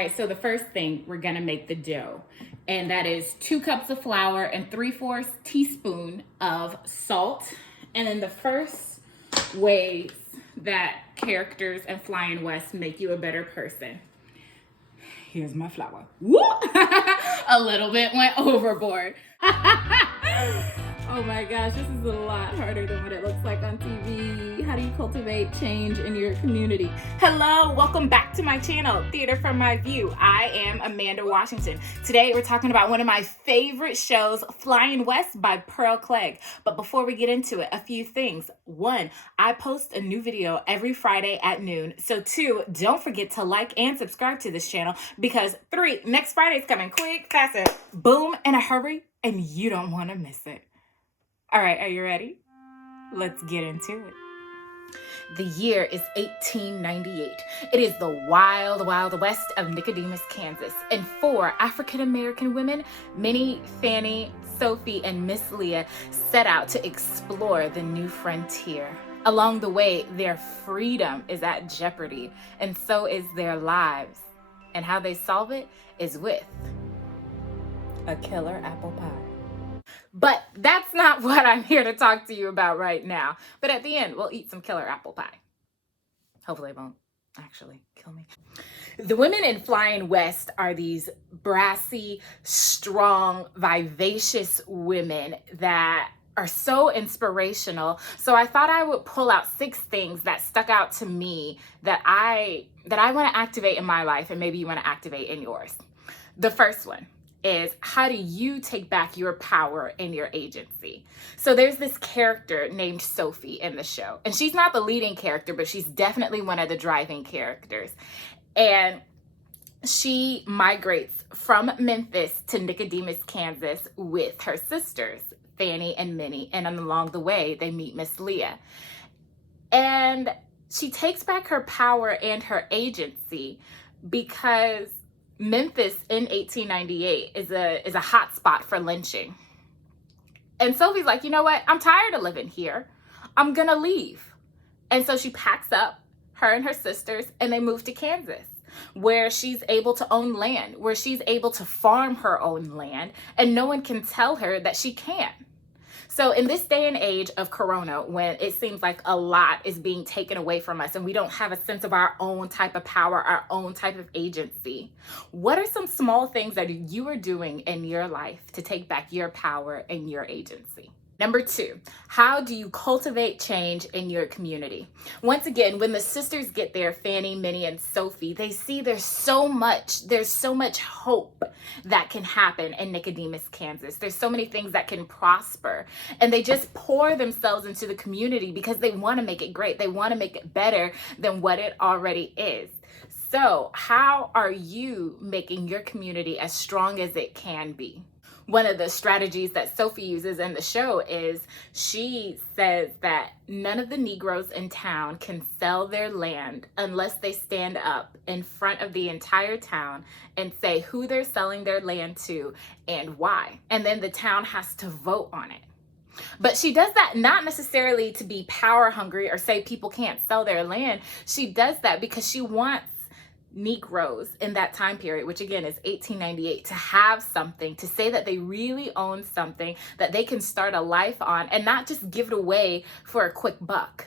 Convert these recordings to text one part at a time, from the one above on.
right, so the first thing, we're gonna make the dough. And that is 2 cups of flour and 3/4 teaspoon of salt. And then the first ways that characters in Flyin West make you a better person. Here's my flour. Woo! A little bit went overboard. Oh my gosh, this is a lot harder than what it looks like on TV. How do you cultivate change in your community? Hello, welcome back to my channel, Theater from My View. I am Amanda Washington. Today we're talking about one of my favorite shows, Flyin West by Pearl Clegg. But before we get into it, a few things. 1, I post a new video every Friday at noon. So 2, don't forget to like and subscribe to this channel because 3, next Friday's coming quick, fast, boom, in a hurry, and you don't want to miss it. All right, are you ready? Let's get into it. The year is 1898. It is the wild, wild west of Nicodemus, Kansas. And 4 African-American women, Minnie, Fannie, Sophie, and Miss Leah, set out to explore the new frontier. Along the way, their freedom is at jeopardy, and so is their lives. And how they solve it is with a killer apple pie. But that's not what I'm here to talk to you about right now. But at the end, we'll eat some killer apple pie. Hopefully it won't actually kill me. The women in Flyin West are these brassy, strong, vivacious women that are so inspirational. So I thought I would pull out 6 things that stuck out to me that I want to activate in my life, and maybe you want to activate in yours. The first one is, how do you take back your power and your agency? So there's this character named Sophie in the show, and she's not the leading character, but she's definitely one of the driving characters. And she migrates from Memphis to Nicodemus, Kansas with her sisters, Fannie and Minnie, and along the way, they meet Miss Leah. And she takes back her power and her agency because Memphis in 1898 is a hot spot for lynching. And Sophie's like, you know what? I'm tired of living here. I'm gonna leave. And so she packs up, her and her sisters, and they move to Kansas, where she's able to own land, where she's able to farm her own land, and no one can tell her that she can't. So in this day and age of Corona, when it seems like a lot is being taken away from us and we don't have a sense of our own type of power, our own type of agency, what are some small things that you are doing in your life to take back your power and your agency? Number 2, how do you cultivate change in your community? Once again, when the sisters get there, Fannie, Minnie, and Sophie, they see there's so much hope that can happen in Nicodemus, Kansas. There's so many things that can prosper. And they just pour themselves into the community because they want to make it great. They want to make it better than what it already is. So how are you making your community as strong as it can be? One of the strategies that Sophie uses in the show is she says that none of the Negroes in town can sell their land unless they stand up in front of the entire town and say who they're selling their land to and why. And then the town has to vote on it. But she does that not necessarily to be power hungry or say people can't sell their land. She does that because she wants Negroes in that time period, which again is 1898, to have something, to say that they really own something that they can start a life on and not just give it away for a quick buck.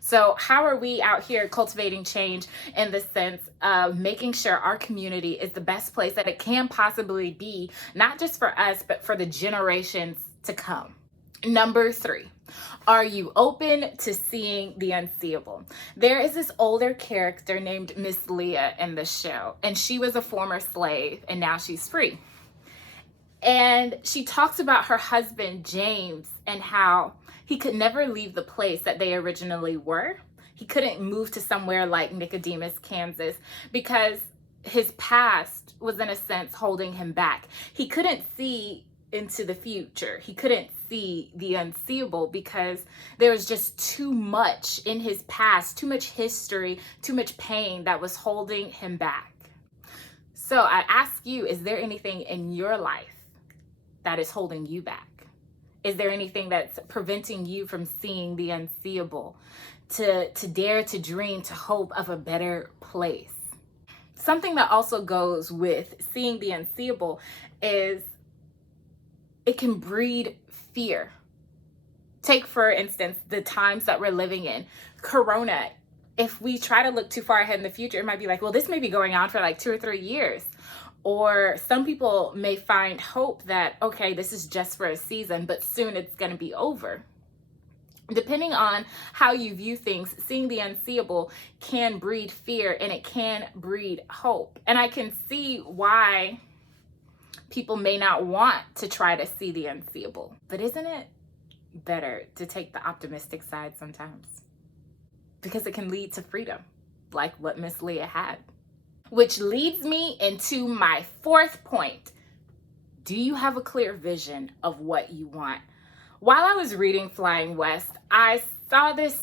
So how are we out here cultivating change in the sense of making sure our community is the best place that it can possibly be, not just for us, but for the generations to come? Number 3, are you open to seeing the unseeable? There is this older character named Miss Leah in the show, and she was a former slave, and now she's free. And she talks about her husband, James, and how he could never leave the place that they originally were. He couldn't move to somewhere like Nicodemus, Kansas, because his past was, in a sense, holding him back. He couldn't see into the future. He couldn't see the unseeable because there was just too much in his past, too much history, too much pain that was holding him back. So I ask you, is there anything in your life that is holding you back? Is there anything that's preventing you from seeing the unseeable, to dare to dream, to hope of a better place? something that also goes with seeing the unseeable is it can breed fear. Take, for instance, the times that we're living in. Corona. If we try to look too far ahead in the future, it might be like, well, this may be going on for like 2 or 3 years. Or some people may find hope that, okay, this is just for a season, but soon it's going to be over. Depending on how you view things, seeing the unseeable can breed fear and it can breed hope. And I can see why people may not want to try to see the unseeable. But isn't it better to take the optimistic side sometimes? Because it can lead to freedom, like what Miss Leah had. Which leads me into my 4th point. Do you have a clear vision of what you want? While I was reading Flyin West, I saw this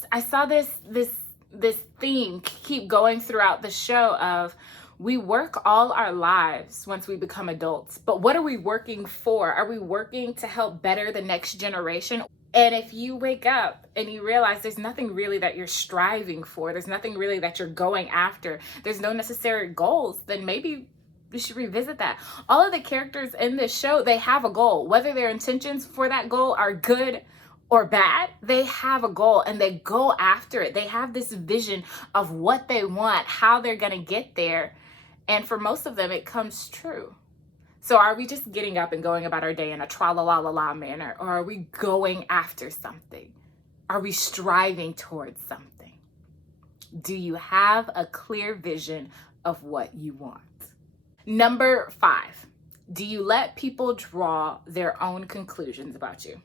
theme keep going throughout the show of we work all our lives once we become adults, but what are we working for? Are we working to help better the next generation? And if you wake up and you realize there's nothing really that you're striving for, there's nothing really that you're going after, there's no necessary goals, then maybe you should revisit that. All of the characters in this show, they have a goal. Whether their intentions for that goal are good or bad, they have a goal and they go after it. They have this vision of what they want, how they're going to get there. And for most of them, it comes true. So are we just getting up and going about our day in a tra-la-la-la-la manner? Or are we going after something? Are we striving towards something? Do you have a clear vision of what you want? Number 5, do you let people draw their own conclusions about you?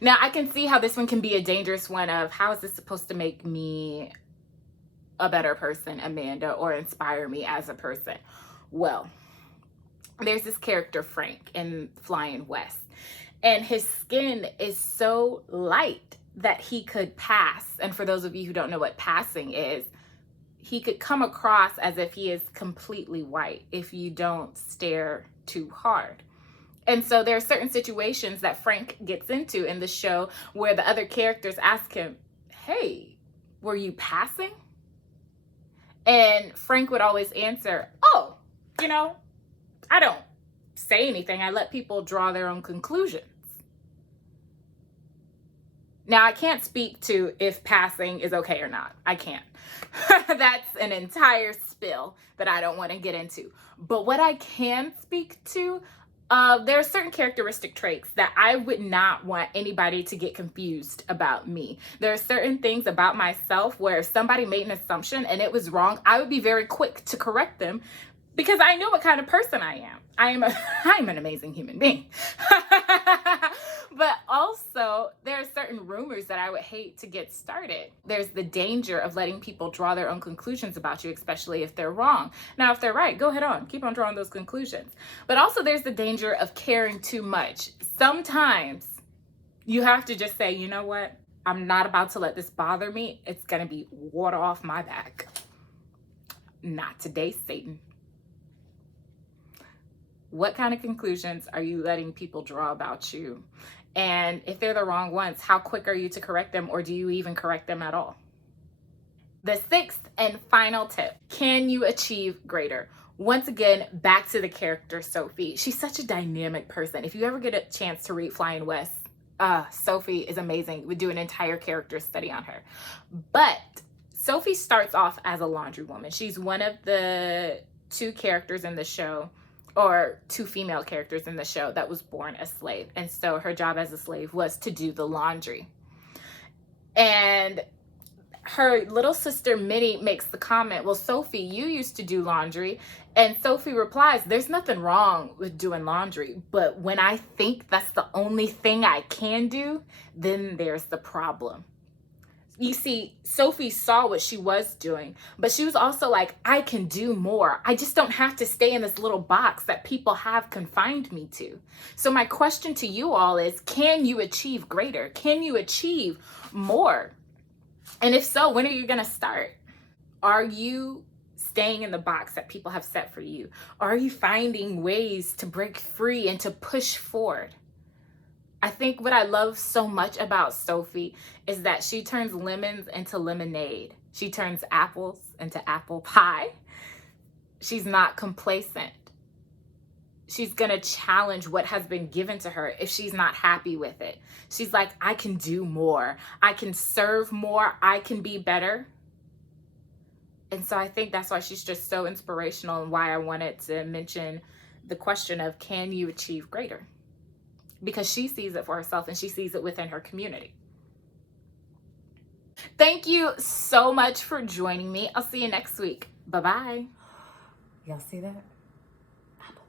Now, I can see how this one can be a dangerous one of how is this supposed to make me a better person, Amanda, or inspire me as a person? Well, there's this character, Frank, in Flyin West, and his skin is so light that he could pass. And for those of you who don't know what passing is, he could come across as if he is completely white if you don't stare too hard. And so there are certain situations that Frank gets into in the show where the other characters ask him, hey, were you passing? And Frank would always answer, oh, I don't say anything. I let people draw their own conclusions. Now, I can't speak to if passing is okay or not. I can't. That's an entire spill that I don't want to get into. But what I can speak to, there are certain characteristic traits that I would not want anybody to get confused about me. There are certain things about myself where if somebody made an assumption and it was wrong, I would be very quick to correct them because I know what kind of person I am. I'm an amazing human being. But also, there are certain rumors that I would hate to get started. There's the danger of letting people draw their own conclusions about you, especially if they're wrong. Now, if they're right, go ahead on. Keep on drawing those conclusions. But also, there's the danger of caring too much. Sometimes you have to just say, you know what? I'm not about to let this bother me. It's going to be water off my back. Not today, Satan. What kind of conclusions are you letting people draw about you? And if they're the wrong ones, how quick are you to correct them, or do you even correct them at all? The 6th and final tip, can you achieve greater? Once again, back to the character Sophie. She's such a dynamic person. If you ever get a chance to read Flyin West, Sophie is amazing. We do an entire character study on her. But Sophie starts off as a laundry woman. She's one of the 2 characters in the show, or 2 female characters in the show that was born a slave. And so her job as a slave was to do the laundry. And her little sister Minnie makes the comment, well, Sophie, you used to do laundry. And Sophie replies, there's nothing wrong with doing laundry, but when I think that's the only thing I can do, then there's the problem. You see, Sophie saw what she was doing, but she was also like, I can do more. I just don't have to stay in this little box that people have confined me to. So my question to you all is, can you achieve greater? Can you achieve more? And if so, when are you going to start? Are you staying in the box that people have set for you? Are you finding ways to break free and to push forward? I think what I love so much about Sophie is that she turns lemons into lemonade. She turns apples into apple pie. She's not complacent. She's going to challenge what has been given to her if she's not happy with it. She's like, I can do more. I can serve more. I can be better. And so I think that's why she's just so inspirational, and why I wanted to mention the question of, can you achieve greater? Because she sees it for herself, and she sees it within her community. Thank you so much for joining me. I'll see you next week. Bye-bye. Y'all see that? Apple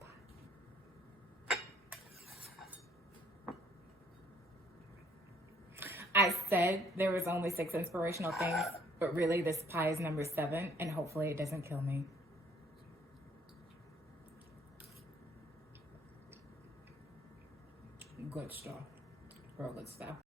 pie. I said there was only 6 inspirational things, but really this pie is number 7, and hopefully it doesn't kill me. Good stuff. Real good stuff.